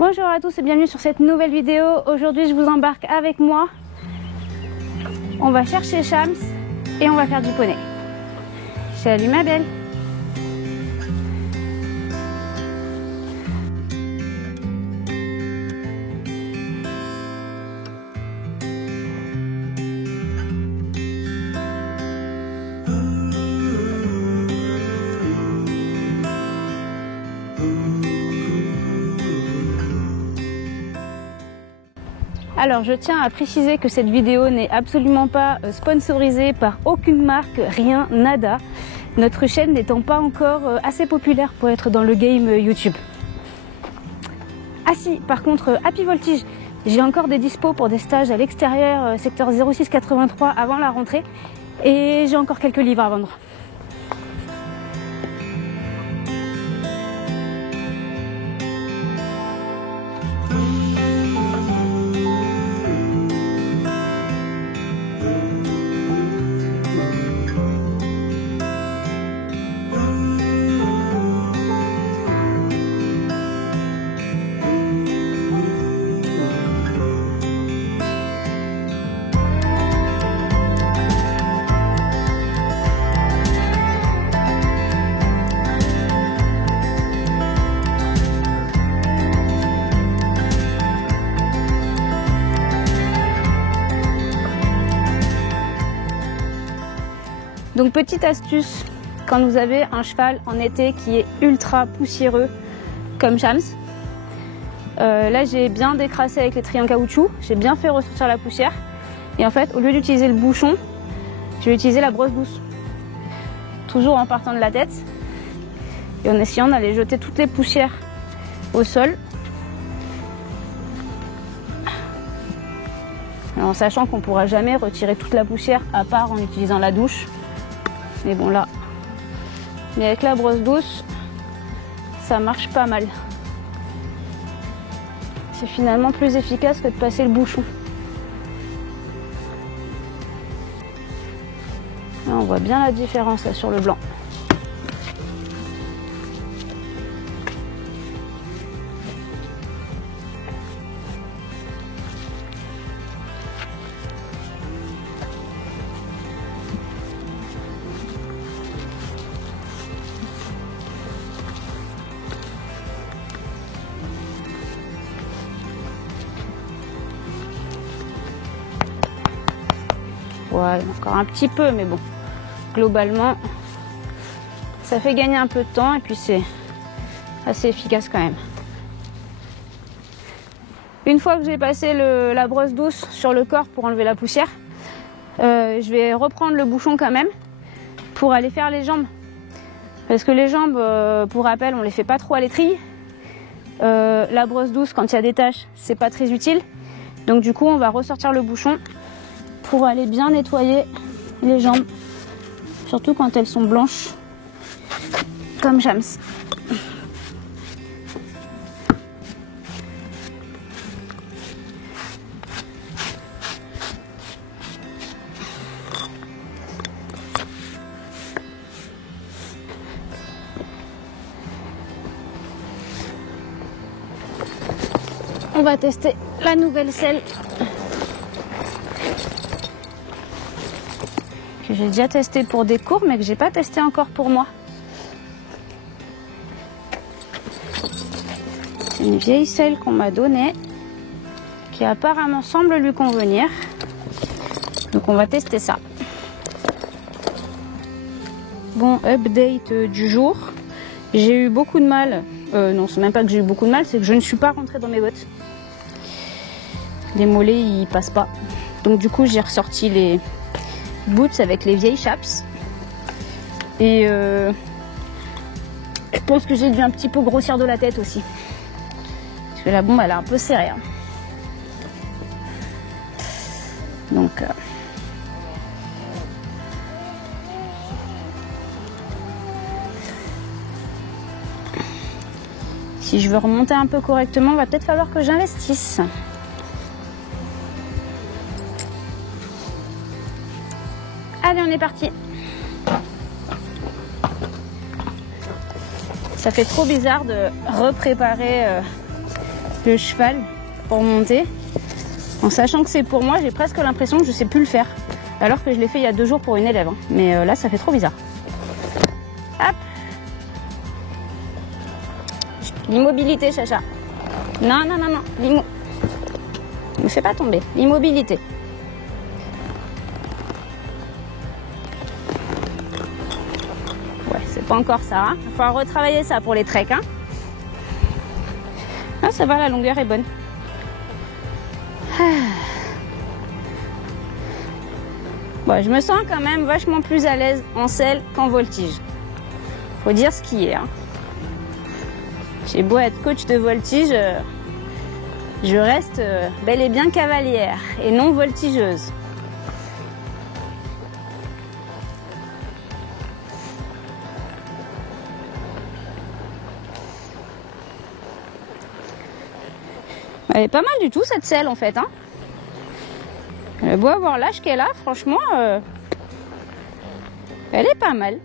Bonjour à tous et bienvenue sur cette nouvelle vidéo. Aujourd'hui je vous embarque avec moi. On va chercher Shams et on va faire du poney. Salut ma belle. Alors je tiens à préciser que cette vidéo n'est absolument pas sponsorisée par aucune marque, rien, nada. Notre chaîne n'étant pas encore assez populaire pour être dans le game YouTube. Ah si, par contre, Happy Voltige, j'ai encore des dispos pour des stages à l'extérieur, secteur 0683 avant la rentrée. Et j'ai encore quelques livres à vendre. Donc petite astuce, quand vous avez un cheval en été qui est ultra poussiéreux comme Shams, là j'ai bien décrassé avec les tris en caoutchouc, j'ai bien fait ressortir la poussière et en fait au lieu d'utiliser le bouchon, je vais utiliser la brosse douce. Toujours en partant de la tête et en essayant d'aller jeter toutes les poussières au sol. En sachant qu'on ne pourra jamais retirer toute la poussière à part en utilisant la douche. Mais bon là, mais avec la brosse douce, ça marche pas mal. C'est finalement plus efficace que de passer le bouchon. Là, on voit bien la différence là sur le blanc. Voilà, encore un petit peu, mais bon, globalement, ça fait gagner un peu de temps et puis c'est assez efficace quand même. Une fois que j'ai passé la brosse douce sur le corps pour enlever la poussière, je vais reprendre le bouchon quand même pour aller faire les jambes. Parce que les jambes, pour rappel, on les fait pas trop à l'étrille. La brosse douce, quand il y a des taches, c'est pas très utile. Donc du coup, on va ressortir le bouchon pour aller bien nettoyer les jambes, surtout quand elles sont blanches, comme Shams. On va tester la nouvelle selle. Que j'ai déjà testé pour des cours, mais que j'ai pas testé encore pour moi. C'est une vieille selle qu'on m'a donnée, qui apparemment semble lui convenir. Donc on va tester ça. Bon, update du jour. J'ai eu beaucoup de mal. Non, c'est même pas que j'ai eu beaucoup de mal, c'est que je ne suis pas rentrée dans mes bottes. Les mollets, ils passent pas. Donc du coup, j'ai ressorti les boots avec les vieilles chaps. Et je pense que j'ai dû un petit peu grossir de la tête aussi. Parce que la bombe, elle est un peu serrée. Hein. Donc... si je veux remonter un peu correctement, il va peut-être falloir que j'investisse. Allez, on est parti. Ça fait trop bizarre de repréparer le cheval pour monter. En sachant que c'est pour moi, j'ai presque l'impression que je sais plus le faire. Alors que je l'ai fait il y a 2 jours pour une élève. Hein. Mais là, ça fait trop bizarre. Hop. L'immobilité, Chacha. Non, non, non, non. Ne me fais pas tomber. L'immobilité. Ouais, c'est pas encore ça. Hein. Il va falloir retravailler ça pour les treks. Hein. Ah, ça va, la longueur est bonne. Bon, je me sens quand même vachement plus à l'aise en selle qu'en voltige. Faut dire ce qui est. Hein. J'ai beau être coach de voltige, je reste bel et bien cavalière et non voltigeuse. Elle est pas mal du tout cette selle en fait. Hein. Elle a beau avoir l'âge qu'elle a, franchement, elle est pas mal.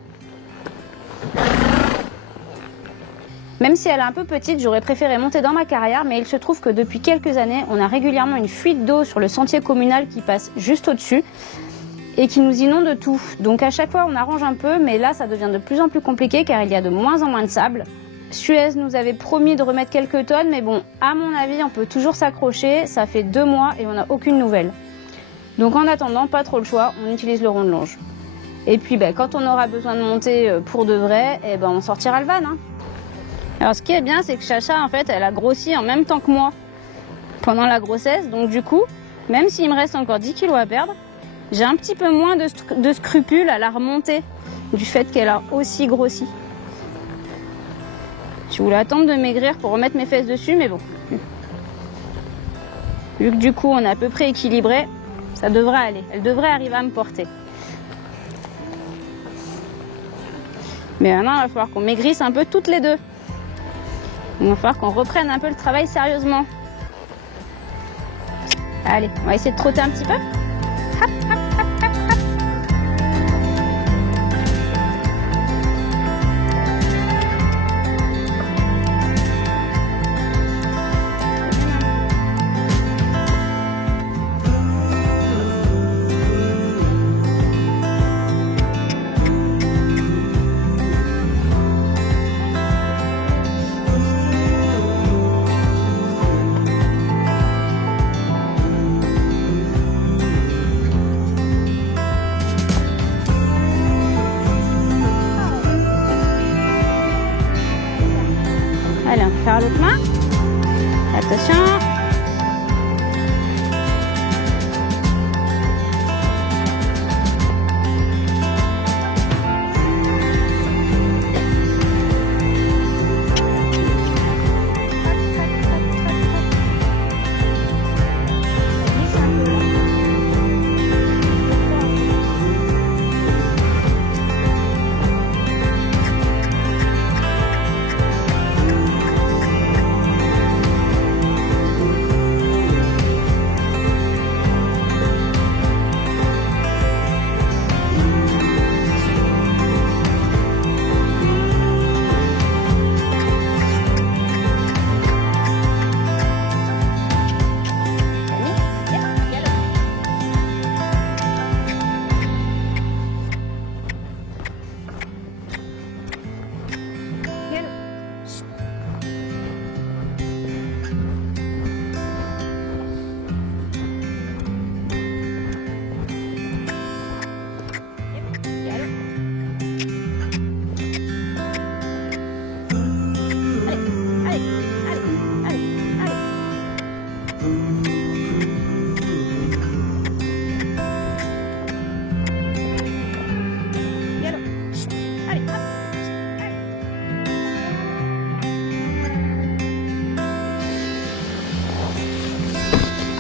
Même si elle est un peu petite, j'aurais préféré monter dans ma carrière, mais il se trouve que depuis quelques années, on a régulièrement une fuite d'eau sur le sentier communal qui passe juste au-dessus et qui nous inonde tout. Donc à chaque fois, on arrange un peu, mais là, ça devient de plus en plus compliqué car il y a de moins en moins de sable. Suez nous avait promis de remettre quelques tonnes, mais bon, à mon avis, on peut toujours s'accrocher. Ça fait 2 mois et on n'a aucune nouvelle. Donc en attendant, pas trop le choix, on utilise le rond de longe. Et puis quand on aura besoin de monter pour de vrai, on sortira le van. Hein. Alors ce qui est bien, c'est que Chacha, en fait, elle a grossi en même temps que moi pendant la grossesse. Donc du coup, même s'il me reste encore 10 kilos à perdre, j'ai un petit peu moins de scrupules à la remonter du fait qu'elle a aussi grossi. Je voulais attendre de maigrir pour remettre mes fesses dessus, mais bon. Vu que du coup, on est à peu près équilibré, ça devrait aller. Elle devrait arriver à me porter. Mais maintenant, il va falloir qu'on maigrisse un peu toutes les deux. Il va falloir qu'on reprenne un peu le travail sérieusement. Allez, on va essayer de trotter un petit peu. Hop, hop, hop, hop, hop. Allez, on va faire l'autre main. Attention.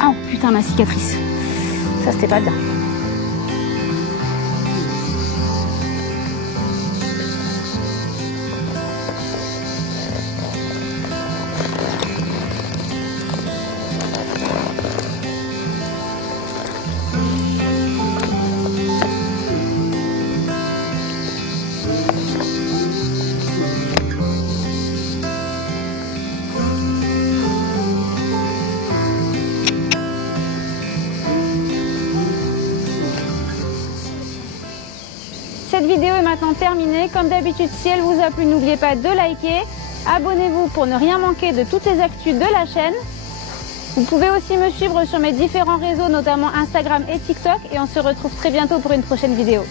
Oh putain, ma cicatrice. Ça, c'était pas bien. vidéo est maintenant terminée. Comme d'habitude, si elle vous a plu, n'oubliez pas de liker. Abonnez-vous pour ne rien manquer de toutes les actus de la chaîne. Vous pouvez aussi me suivre sur mes différents réseaux, notamment Instagram et TikTok. Et on se retrouve très bientôt pour une prochaine vidéo.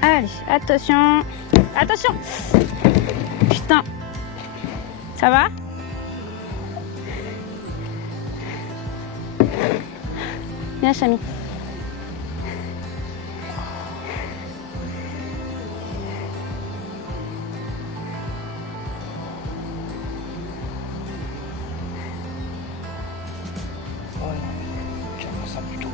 Allez, attention. Attention! Putain. Ça va? Viens, Chami. Ouais, j'aimerais ça plutôt.